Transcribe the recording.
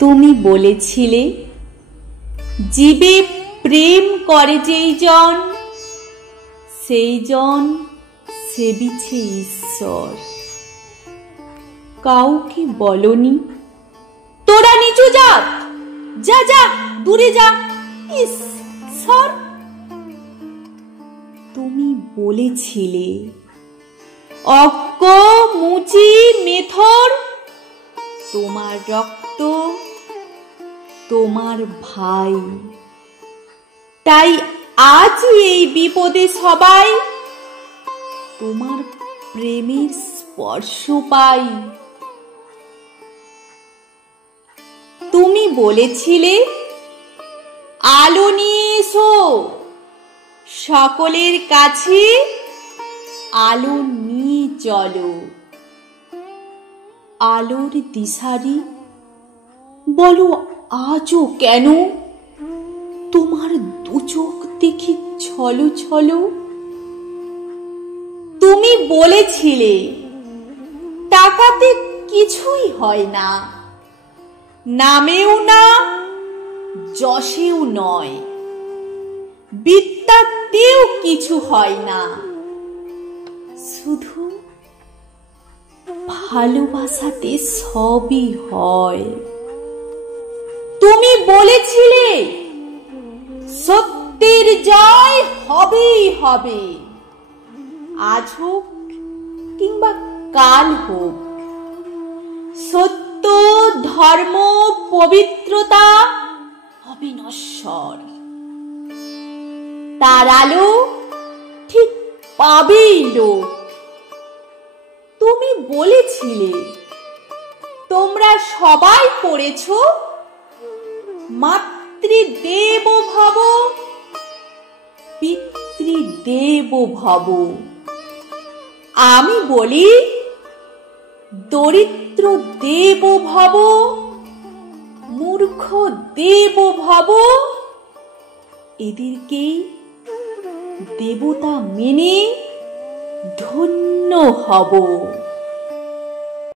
তুমি বলেছিলে জীবে প্রেম করে যেই জন সেই জন সেবিছে ঈশ্বর। কাউকে বলনি তোরা নিচু জাত, যা যা দূরে যা, ঈশ্বর। তুমি বলেছিলে অজ্ঞ মুচি মেথর তোমার রক্ত তোমার ভাই। তাই আজ এই বিপদে সবাই তোমার প্রেমের স্পর্শ পাই। তুমি বলেছিলে আলো নিয়ে এসো, সকলের কাছে আলো নিয়ে চলো। আলোর দিশারি বলো আজও কেন তোমার দু চোখ দেখি ছলো ছলো। তুমি বলেছিলে টাকাতে কিছুই হয় না, নামেও না যশেও নয়, বিদ্যাতেও কিছু হয় না, শুধু ভালোবাসাতে সবই হয়। তুমি বলেছিলে সত্যের জয় হবেই হবে, আজ হোক কিংবা কাল হোক। সত্য ধর্ম পবিত্রতা অবিনশ্বর, তার আলো ঠিক পাবেই লোক। তুমি বলেছিলে তোমরা সবাই পড়েছ মাতৃদেব ভব পিতৃদেব ভব। আমি বলি দরিদ্র দেব ভব মূর্খ দেব ভব, এদেরকেই দেবতা মেনে ধন্য হব।